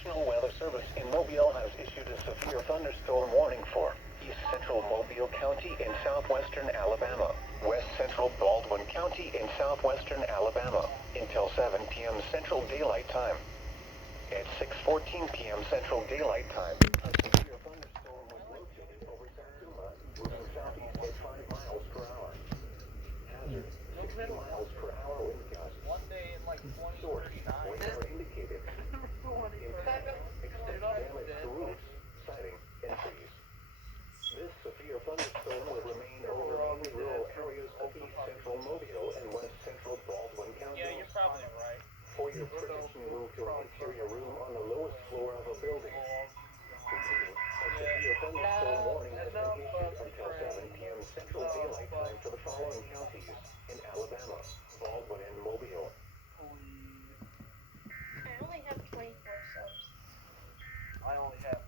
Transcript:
National Weather Service in Mobile has issued a severe thunderstorm warning for East Central Mobile County in southwestern Alabama, West Central Baldwin County in southwestern Alabama, until 7 p.m. Central Daylight Time. At 6:14 p.m. Central Daylight Time, a severe thunderstorm was located over Satsuma, moving southeast at 5 miles per hour. Hazard, 60 miles per hour wind gusts. One day in like 2039. Source, radar indicated. Impact, expect damage to roofs, siding, and trees. This severe thunderstorm will remain over mainly rural areas of East Central Mobile and West Central Baldwin counties. Yeah, you're probably right. For your protection, move to an interior room on the lowest floor of a building. Repeating, a severe thunderstorm warning has been issued until 7 p.m. Central Daylight Time for the following counties in Alabama, Baldwin, and Mobile. I only have 24 subs. I only have